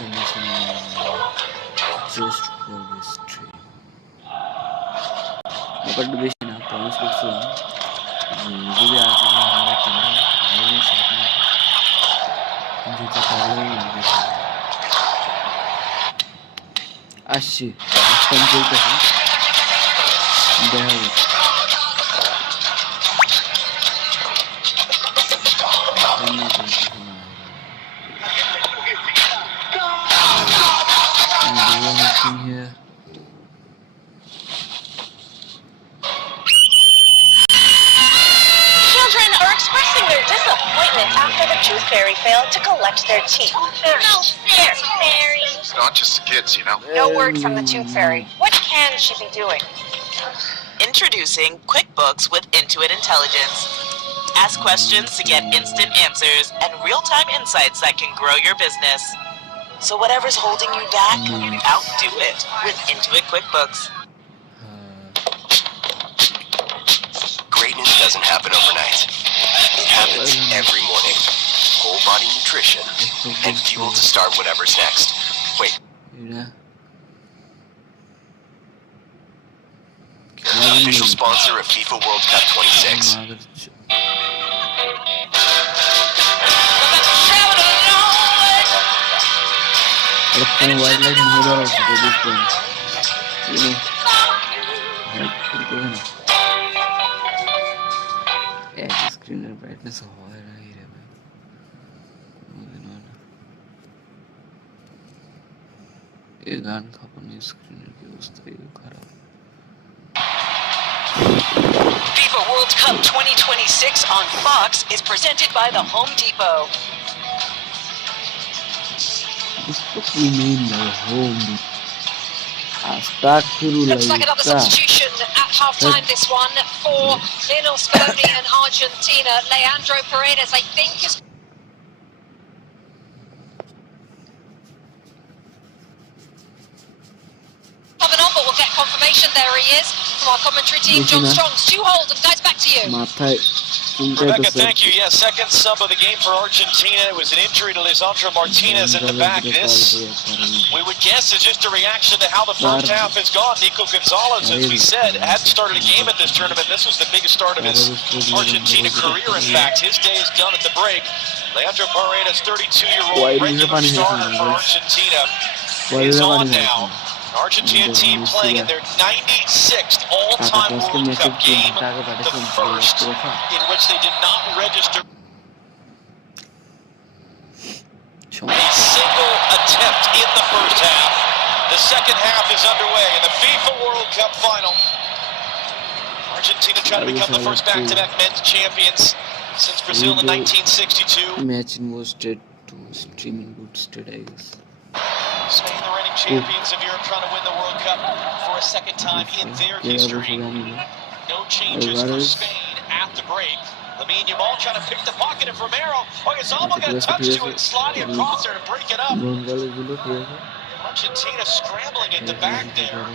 condition just for this stream. But the vision I promise looks long. Usually I can have a camera. Maybe something. Just a problem like it. Ashi, control the house. There it. Here. Children are expressing their disappointment after the tooth fairy failed to collect their teeth. No fairy. It's not just the kids, you know. No word from the tooth fairy. What can she be doing? Introducing QuickBooks with Intuit Intelligence. Ask questions to get instant answers and real-time insights that can grow your business. So whatever's holding you back, outdo it with Intuit QuickBooks. Greatness doesn't happen overnight. It happens every morning. Whole body nutrition and fuel to start whatever's next. Wait. Official sponsor of FIFA World Cup 26. White light mirror also to this point. You know. Yeah, the screen brightness हो रहा है रे भाई. ये गान का अपनी screen की अवस्था ये खराब. FIFA World Cup 2026 on Fox is presented by the Home Depot. What do you mean by home? Looks like another substitution at half-time, this one, for Lionel Scaloni and Argentina. Leandro Paredes, I think, is... coming on, but we'll get confirmation. There he is, from our commentary team. John Strong, Stu Hold, and guys, back to you. Rebecca, thank you. Yeah, second sub of the game for Argentina. It was an injury to Lisandro Martinez in the back. This, we would guess, is just a reaction to how the first half has gone. Nico Gonzalez, as we said, hadn't started a game at this tournament. This was the biggest start of his Argentina career, in fact. His day is done at the break. Leandro Paredes, 32-year-old regular starter for Argentina, is on now. Argentina team playing in their 96th all-time World Cup game, the first in which they did not register a single attempt in the first half. The second half is underway in the FIFA World Cup final. Argentina trying to become the first back-to-back men's champions since Brazil in 1962. Match invested to streaming boosted, I guess. Spain, the reigning champions of Europe, trying to win the World Cup for a second time in their history. No changes for Spain at the break. Lamine Yamal trying to pick the pocket of Romero. Oh, it's almost got a touch to it, sliding across there to break it up. Argentina scrambling at the back there.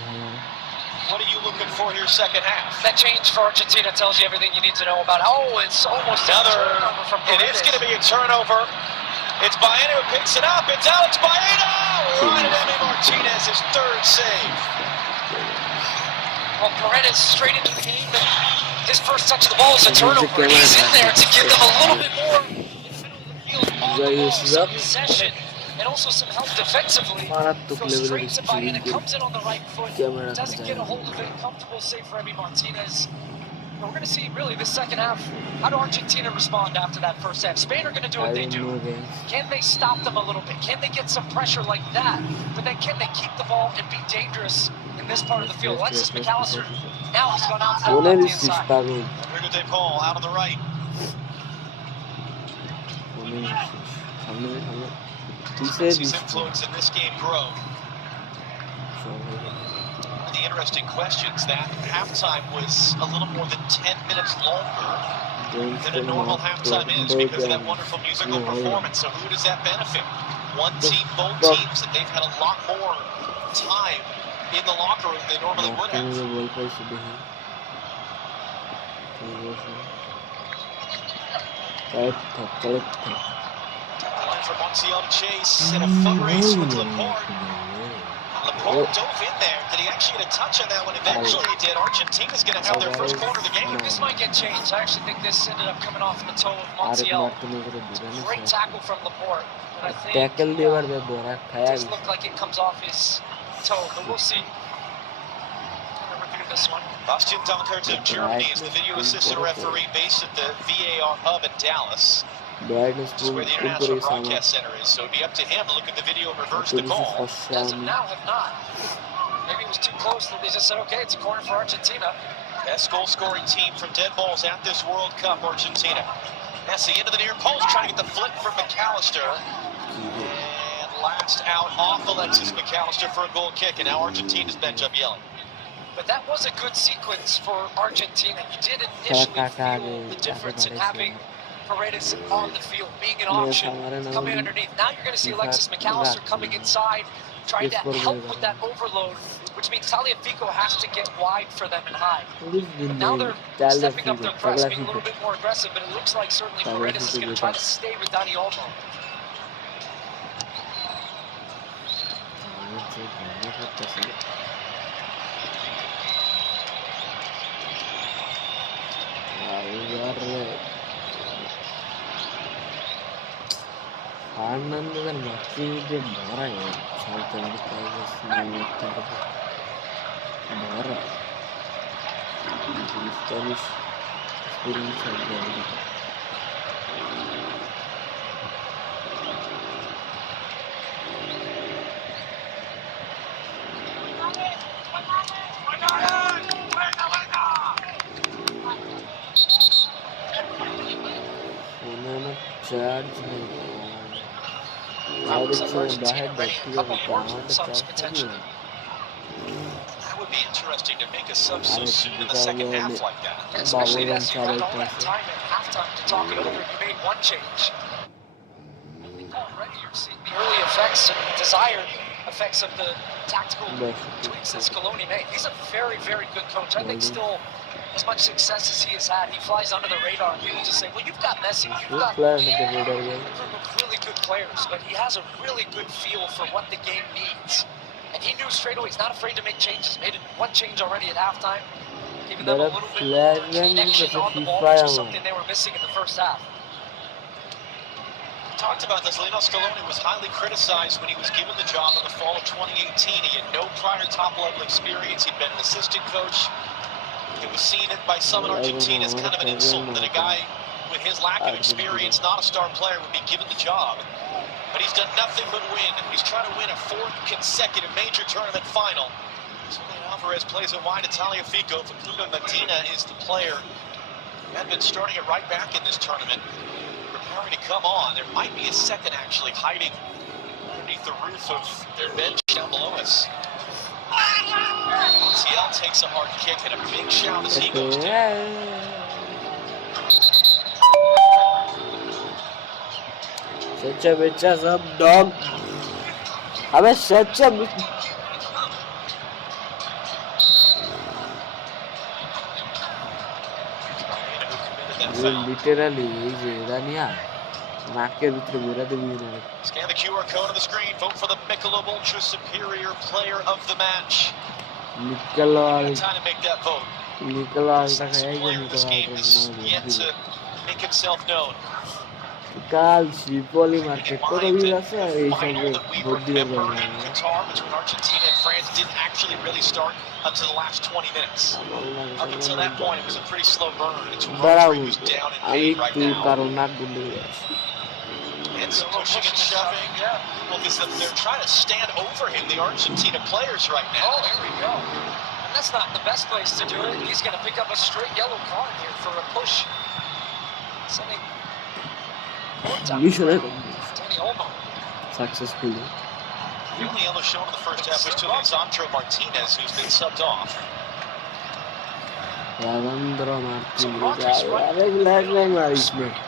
What are you looking for here second half? That change for Argentina tells you everything you need to know about. Oh, it's almost another turnover from Paredes. It is going to be a turnover. It's Baena who picks it up. It's Alex Baena! Right at Emi Martinez, his third save. Well, Paredes straight into the game, but his first touch of the ball is a turnover. He's in there to give them a little bit more in the middle of the field, on possession, and also some help defensively. Goes straight to Baena, comes in on the right foot, doesn't get a hold of it. Comfortable save for Emi Martinez. We're going to see, really, the second half, how do Argentina respond after that first half? Spain are going to do what they do. Can they stop them a little bit? Can they get some pressure like that? But then can they keep the ball and be dangerous in this part of the field? Alexis McAllister, now he's gone out to the left-hand side. Rodrigo De Paul out on the right. His influence in this game grow. The interesting questions, that halftime was a little more than 10 minutes longer than a normal halftime is because of that wonderful musical performance. So who does that benefit? One team, both teams, that they've had a lot more time in the locker room than they normally would have. for Montiel to chase in a foot race with Laporte. Laporte dove in there. Did he actually get a touch on that one? Eventually he did. Argentina's going to have their first corner of the game. This might get changed. I actually think this ended up coming off the toe of Montiel. Great tackle from Laporte. And I think this looked like it comes off his toe, but we'll see. I'm going to review this one. Bastian Dankert of Germany is the video assistant referee based at the VAR hub in Dallas. This is where the International Broadcast Center is, so it'd be up to him to look at the video and reverse the call. As of now, have not. Maybe it was too close that they just said, okay, it's a corner for Argentina. Best goal-scoring team from dead balls at this World Cup, Argentina. Messi into the near post, trying to get the flick from McAllister. And last out off Alexis McAllister for a goal kick, and now Argentina's bench up yelling. But that was a good sequence for Argentina. You did initially feel the difference in having Paredes on the field, being an option, coming underneath. Now you're going to see Alexis McAllister coming inside, trying to help with that overload, which means Tagliafico has to get wide for them and high. But now they're stepping up their press, being a little bit more aggressive, but it looks like certainly Paredes is going to try to stay with Dani Olmo. That would be interesting to make a sub so soon in the second half like that. Especially as you had all that time at halftime to talk it over, you made one change. I think already you're seeing the early effects and desired effects of the tactical tweaks that Scaloni made. He's a very, very good coach. I think still, as much success as he has had, he flies under the radar. People just say, well, you've got Messi, you've got a group of really good players, but he has a really good feel for what the game needs. And he knew straight away, he's not afraid to make changes. Made one change already at halftime, giving them a little bit more connection on the ball, which was something they were missing in the first half. We talked about this. Lionel Scaloni was highly criticized when he was given the job in the fall of 2018. He had no prior top-level experience. He'd been an assistant coach. It was seen by some in Argentina as kind of an insult that a guy with his lack of experience, not a star player, would be given the job. But he's done nothing but win. He's trying to win a fourth consecutive major tournament final. Julian Alvarez plays it wide to Tagliafico. Facundo Medina is the player who had been starting it right back in this tournament, preparing to come on. There might be a second actually hiding underneath the roof of their bench down below us. Montiel takes a hard kick and a big shout as he goes down. Such a bitch as a dog. I'm such a bitch. Literally, scan the QR code on the screen. Vote for the Michelob Ultra Superior Player of the Match. Time to make that vote. This player of this game is yet to make himself known. কাল শিপলি market করে দিয়েছে এই সব vote দিয়ে যাবে Qatar between Argentina and France didn't actually really start until the last 20 minutes. Up until that point, it was a pretty slow burn. It's Rodri who's down in pain right now. কারণ নাক বন্ধ হয়ে গেছে And some pushing and shoving. Well, because they're trying to stand over him, the Argentina players right now. Oh, here we go. And that's not the best place to do it. He's going to pick up a straight yellow card here for a push. Sending Dani Olmo. Successfully. The only yellow shown in the first half was to Lisandro Martinez, who's been subbed off.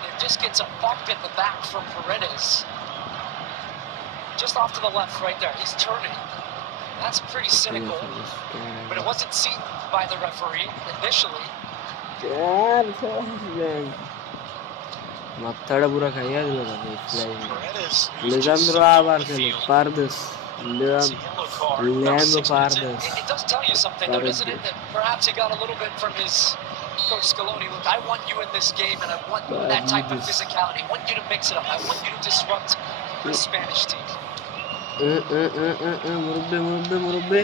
It just gets a bump in the back from Paredes. Just off to the left right there. He's turning. That's pretty cynical. But it wasn't seen by the referee initially. মাথাটা পুরা খাইয়া দিল তাকে flying Paredes, who's just লেজান্দ্রো stepped আবার on the খেলো field. Paredes It's a yellow card. About ল্যান্ডো 6 minutes in. Paredes It does tell you something, though, doesn't it? That perhaps he got a little bit from his coach Scaloni. Look, I want you in this game, and I want that type of physicality. I want you to mix it up. I want you to disrupt the Spanish team. মুরব্বে মুরব্বে মুরব্বে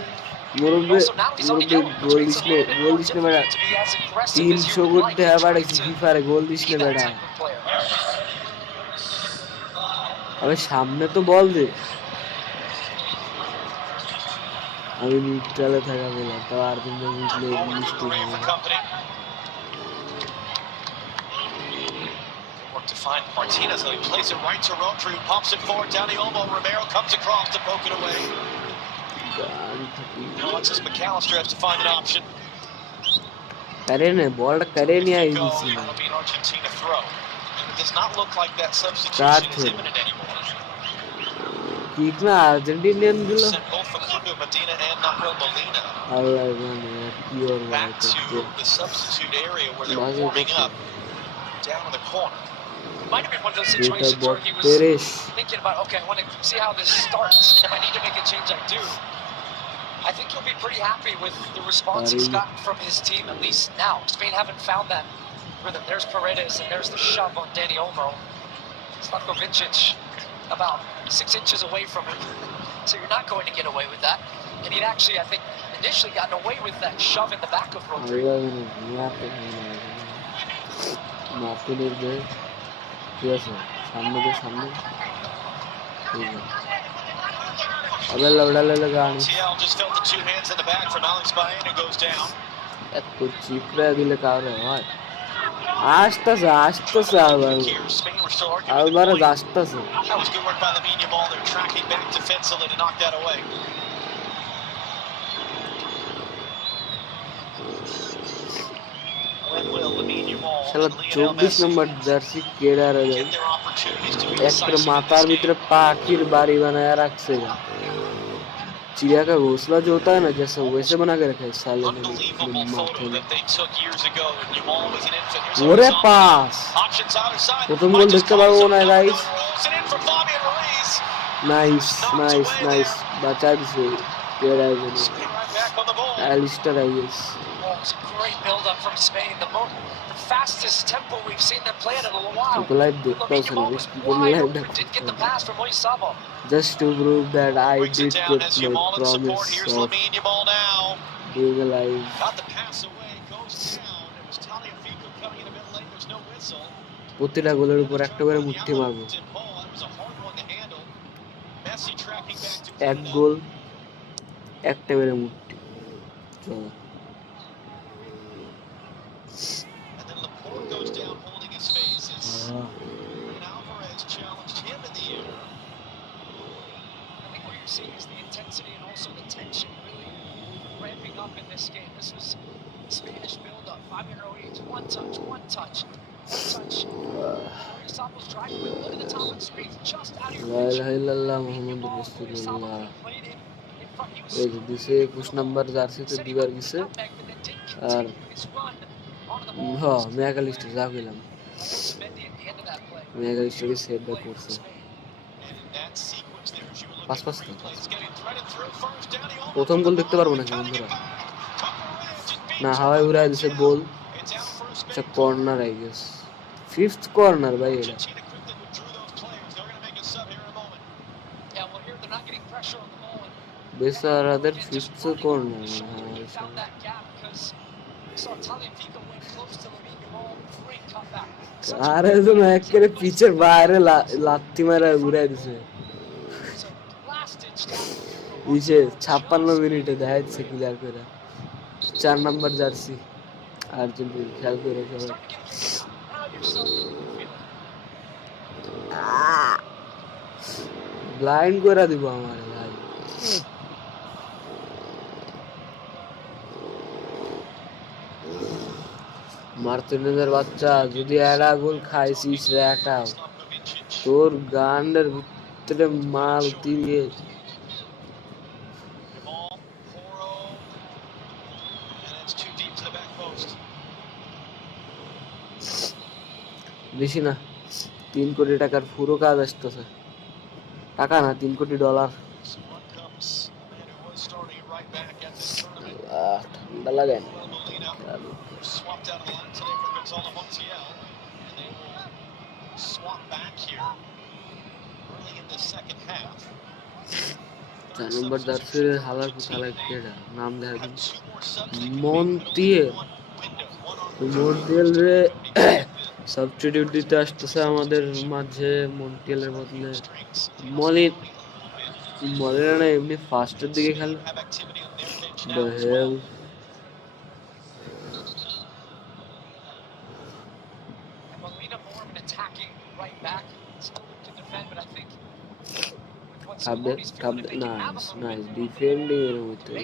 মুরব্বে Also, now he's on the মুরব্বে yellow, which goal makes this it a নে little bit goal more this নে বেড়া difficult to be as aggressive as you 300 would কোটি like taka in বাড়াইছি trying to ফিফারে goal this be নে that বেড়া type of player. আবে সামনে তো বল দে আমি নিউট্রালে থাকা বললাম তাও আর্জেন্টিনা জিতলে Ball into মিষ্টি the area for হবে company. Work to find Martinez, though he plays it right to Rodri, who pumps it forward down the elbow. Romero comes across to poke it away. Alexis McAllister has to find an option. करे ने ball करे नहीं आई Go, इसी में that'll be an Argentina throw. And it does not look like that substitution Start is here. imminent anymore. कितना Argentinian Gulo Sent both Facundo Medina and Nahuel Molina अल्लाह जाने pure back बात to है the substitute area where they're Bazen warming देखो up down in the corner. It might have been one of those बेटा situations where बहुत he was पेरिश thinking about, okay, I want to see how this starts. If I need to make a change, I do. I think he'll be pretty happy with the response he's gotten from his team, at least now. Spain haven't found that rhythm. There's Paredes, and there's the shove on Dani Olmo. Slavkovic about 6 inches away from him. So you're not going to get away with that. And he'd actually, I think, initially gotten away with that shove in the back of Rodri. अल्लाह माफी नहीं दे कैसे सामने के सामने ठीक है अबे लौड़ा ले लगा आने Montiel just felt the two hands in the back from Alex Baena, goes down. तो चीप रहा दिले का रहा है आस्ता से Here, Spain were still arguing the अलबार point. आस्ता से That was good work by Lamine Yamal. They're tracking back defensively to knock that away. When will Lamine Yamal चलो and Lionel 24 Messi number Jersey केड़ा रह get गई their opportunities to be एक decisive in मातार this भीतर game? पाखिर बारी बनाया रखेगा चिड़िया का घोंसला जो होता है ना जैसे वैसे बना के रखा है साले ने Unbelievable माथे photo में that they took years ago when Yamal was an infant. Here's ওরে Alexander. Pass Options either side. প্রথম Might গোল just দেখতে cause পারবো some না double guys rolls it in for Fabian Ruiz. Nice Knocked nice away nice there. बचा दिसे केड़ा है जने Spain right back on the ball. Alastair is Oh, it's a great build-up from Spain. The fastest tempo we've seen them play it in a while. तो live देखता हूं Lamine sir Yamal was इसकी को wide live open, देखता didn't get the हूं pass from Oyarzabal. just to prove that I Brings it did down get as my Yamal in support. promise Here's of Lamine Yamal now. doing a live Got the pass away, goes down. It was Tagliafico coming in a bit late. There's no whistle. প্রতিটা গোলের উপর একটা করে মুঠি মারবো That was a hard one to handle. Messi tracking back to এক clean it up. গোল একটা করে মুঠি চলো And then Laporte goes down holding his face as Alvarez challenged him in the air. I think what you're seeing is the intensity and also the tension really ramping up in this game. This was Spanish build-up. Fabian Ruiz, one touch, one touch, one touch. Oyarzabal's driving with one at the top of the screen, just out of your লা reach. ইলাহা ইল্লাল্লাহ Lamine মুহাম্মাদুর Yamal, Rasulullah Oyarzabal played in front. He was এই যে দিছে 21 number জার্সিতে setting দিবার up the গেছে comeback, but then didn't R continue his run onto the ball. হ্যাঁ মেগালিস্টার যা কইলাম Mendy at the end of that play. মেগালিস্টারকে সেভ ব্যাক Play for করছে Spain. And in that sequence there, as you were pass looking pass at তো replays, getting threaded through first down the elbow. প্রথম গোল দেখতে পারবো নাকি বন্ধুরা না হাওয়ায় উড়ায় দিছে গোল It's out for a আচ্ছা Spain. Corner I guess fifth corner ভাই এটা Argentina quickly withdrew those players. They're going to make a sub here in a moment. Yeah, well, here they're not getting pressure on the ball. And বেচারাদের fifth corner he found that gap because we saw Tagliafico went close to Lamine Yamal. Great cutback. Such a আর একজন একেবারে পিচের বাইরে লাথি মারা উড়াই দিছে last-ditch tackle. ইসে 56 মিনিটে দেখা যাচ্ছে ক্লিয়ার করে 4 নাম্বার জার্সি আর্জেন্টিনা খেয়াল করে সবাই Starting to get now you're starting to feel it. Blind করে দিব আমারে ভাই মার্টিনেজের বাচ্চা যদি এরা গোল খাইছিস রে একটা তোর গান্ডের ভিতরে মাল দিয়ে Ball, Horo, and it's too deep to the back post. বেশি না 3 কোটি টাকার পুরো কাজ আসতেছে, টাকা না, $3 কোটি। ঠান্ডা লাগে না। Swapped out of the line today for Gonzalo Montiel, and they will swap back here early in the second half. 4 নম্বর জার্সির হালার কোথায় কেডা নাম দেখা দিন, মন্টিয়েল রে সাবস্টিটিউট দিতে আসতেছে আমাদের মাঝে। মন্টিয়েলের বদলে মলিনা এমনি ফার্স্টের দিকে খেলে। The hell? Nice defending with the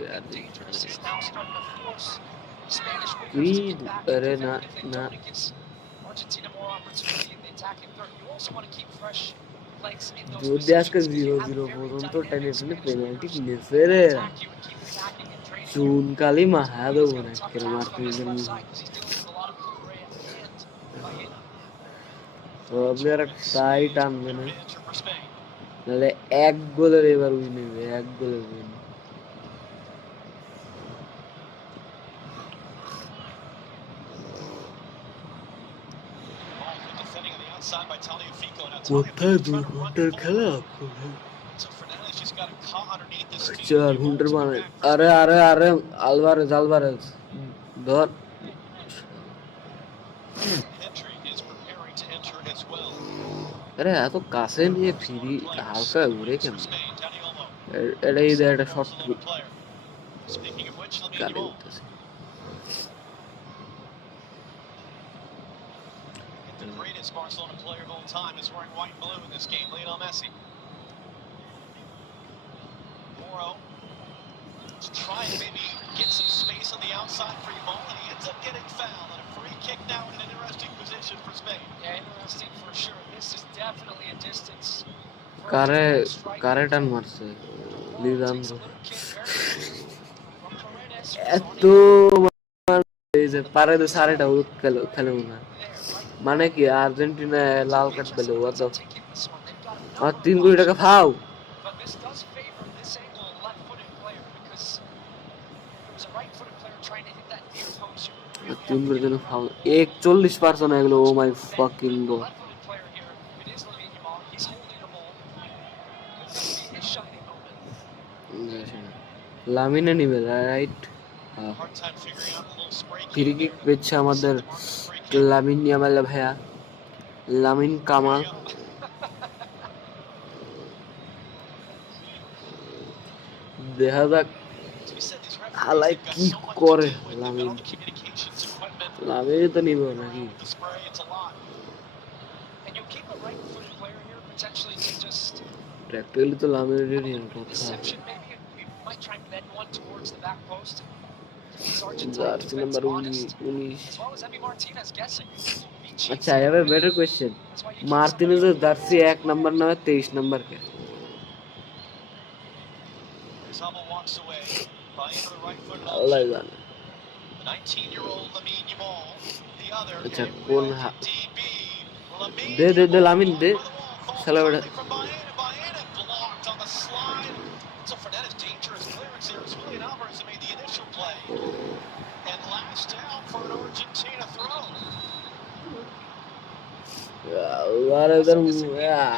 যদি আজকে 0-0 পর্যন্ত টেনে টেনে পেনাল্টি নিয়েছে রে, চুনকালি মাহা দেবো না মার্টিনেজের মুখে। প্রবলেম আর তাই টানবে না, নাহলে 1 গোলের এবার উইন নেবে, 1 গোলের উইন। কোথায় 2 ঘন্টার খেলা, 4 ঘন্টার মানে। আরে আরে আরে আলভারেজ ধর। আরে এত কাছে নিয়ে ফিরি হালকা উড়ে কেন, এটাই একটা শর্ট গালে উঠতেছে। The greatest Barcelona player of all time is wearing white and blue in this game, Lionel Messi. Moro to try and maybe get some space on the outside for Yamal, and he ends up getting fouled. And a free kick now in an interesting position for Spain. Yeah, interesting for sure. This is definitely a distance. কারে টান মারছে Lisandro, এত পারে সারেটা খেলে না, মানে কি Argentina লাল card পেলে আর 3 কোটি টাকা ফাও। 3 কোটির জন্য ফাউল, 41% এগুলো। ও মাই ফাকিং গড। লামিনে নিবে রাইট, ফ্রি কিক পেয়েছে আমাদের লামিন ইয়ামাল ভাইয়া, লামিন কামাল। দেখা যাক হালাই কি করে। লামিন তো নিব নাকি, প্র্যাকটিক্যালি তো লামিনের নিয়ে কথা। Jersey number 19। আচ্ছা, I have a better question. মার্টিনেজের জার্সি 1 নাম্বার না 23 নাম্বার কে? আল্লাহ জানে। আচ্ছা কোন দে লামিন দে শালা বেটা।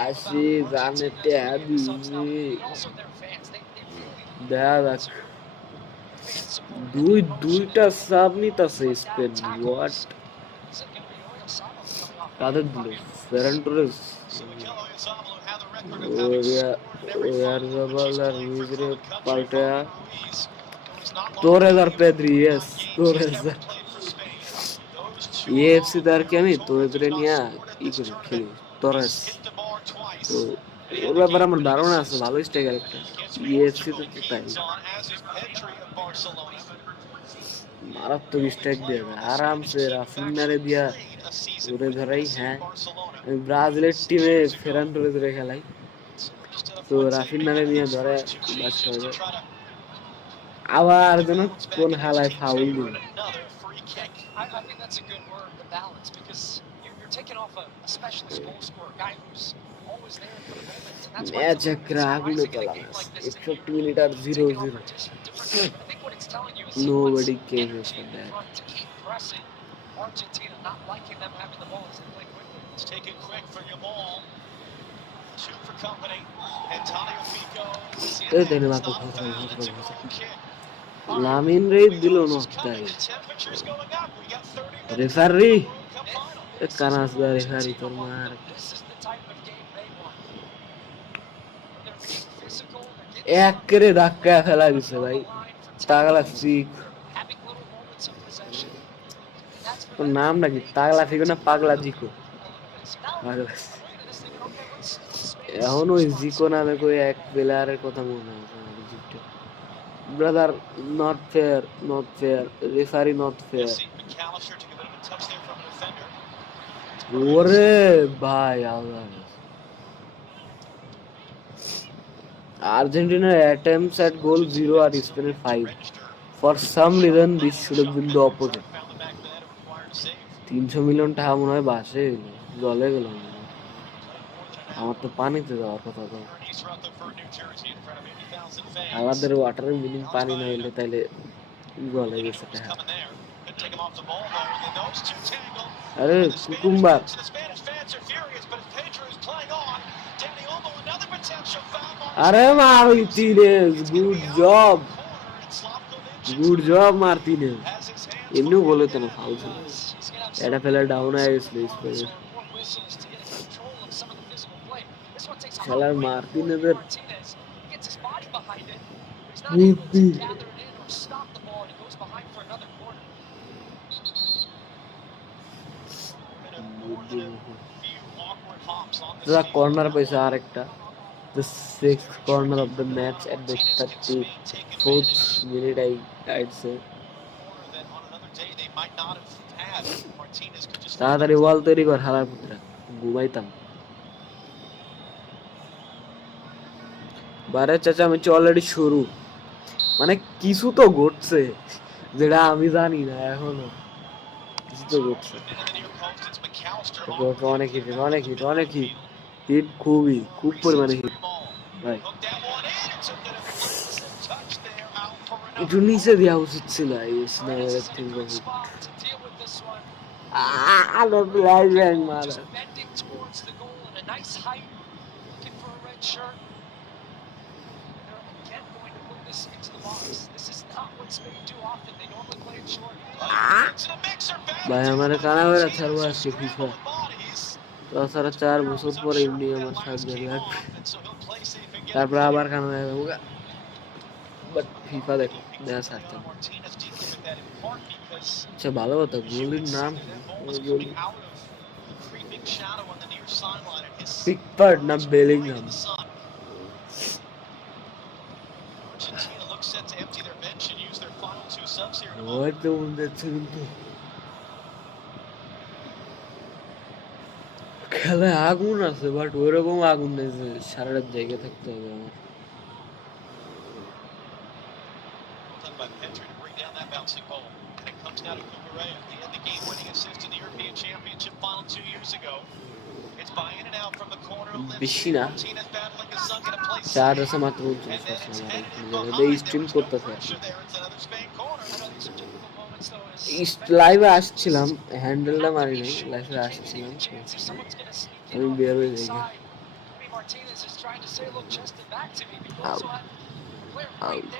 আসি জানে দুইটা সাব নিতেছে স্পেন। হোয়াট কাদের দিল? ফেরান টোরেস, পাল্টা তোরেজ আর পেদ্রি। ইয়েস তোরেজ। এএফসি দার কি আমি তোরেজ রে নিয়ে ই করে খেলি তোরেজ, তো ওর ব্যাপারে আমার ধারণা আছে, ভালো স্ট্রাইকার একটা। এএফসি তো তাই মারাত্মক স্ট্রাইক দিয়ে আরামসে রাফিনারে দিয়া ঘুরে ধরাই। হ্যাঁ, আমি ব্রাজিলের টিমে ফেরান টোরেজ রে খেলাই, তো রাফিনারে নিয়ে ধরে আবার যেন কোন হালায় ফাউল দিল। that's a good word, the balance, because you're taking off a specialist goal scorer, a guy who's always there for the moment, and that's why match it's a এক little bit রাগুলো surprising in a চালানো game like this that 61 you're minute আর 0-0 taking on differently. But I think what it's telling you is he wants nobody came here energy for in that. front to keep pressing. Argentina not liking them having the ball as they play quickly. It's taken quick for Yamal. 2 for company. And Tagliafico is in এই there. দেখেন It's মাত্র not ঘষা foul. It's a ঘষা goal kick. Lamine red দিল This is নকটাই coming. The temperature's going up. We got 30 minutes referee to World Cup final. কানাসদা referee তোর মার This is the type of game they want. They're being physical, they're getting এক করে ধাক্কা ফেলা গেছে ভাই তাগলা ফিক having little moments of possession. And that's for তোর them. নাম নাকি তাগলা ফিক না পাগলা জিকো A little bit. So now পাগলা I'm looking at this thinking, okay, what's Spain's এখন ওই response? জিকো নামে কই এক প্লেয়ারের কথা মনে আছে আমার Zico brother not fair referee not fair See, McAllister took a bit of a touch there from the defender. ওরে ভাই আল্লাহ আর্জেন্টিনার attempts at goal 0 আর স্পেনের 5 for some reason this should have been the opposite 300 million টাকা মনে হয় বাসে জলে গেল আমার তো পানিতে যাওয়ার কথা তো আমাদের ওয়াটারের মিনিং পানি না হইলে তাইলে জলে গেছে টাকা আরে কুকুম্বার আরে মার্টিনেজ গুড জব মার্টিনেজ এমনিও বলে তো না ফাউল ছিল এটা ফেলে ডাউন হয়ে গেছিল স্পেনের খেলার মার্টিনেজের বুদ্ধি কর্নার পাইছে আরেকটা the sixth corner of the match at the 34th minute I'd say তাড়াতাড়ি ওয়াল তৈরি কর হারার পুত্রা ঘুমাইতাম বারে চাচা আমি অলরেডি শুরু মানে কিছু তো ঘটছে যেটা আমি জানি না এখনো কিছু তো ঘটছে অনেক হিট খুব পরিমাণে হিট ভাই একটু নিচে দেওয়া উচিত ছিল ভাই আমার কানা বেড়া ছাড়বো আজকে ফিফা তাছাড়া 4 বছর পরে এমনি আমার থাকবে তারপর আবার কানা হয়ে যাবো বাট ফিফা দেখা ছাড়তাম আচ্ছা ভালো কথা গোলির নাম পিকফোর্ড না বেলিংহাম হয়তো মনে যাচ্ছে কিন্তু খেলায় আগুন আছে বাট ওইরকম আগুন নেই যে সারা রাত জায়গায় থাকতে হবে আমার বেশি না 4 আছে মাত্র 29 স্ট্রিম করতেছে লাইভে আসছিলাম হ্যান্ডেলটা মারি নাই লাইভে আসছিলাম আমি বের হয়ে যাই আউট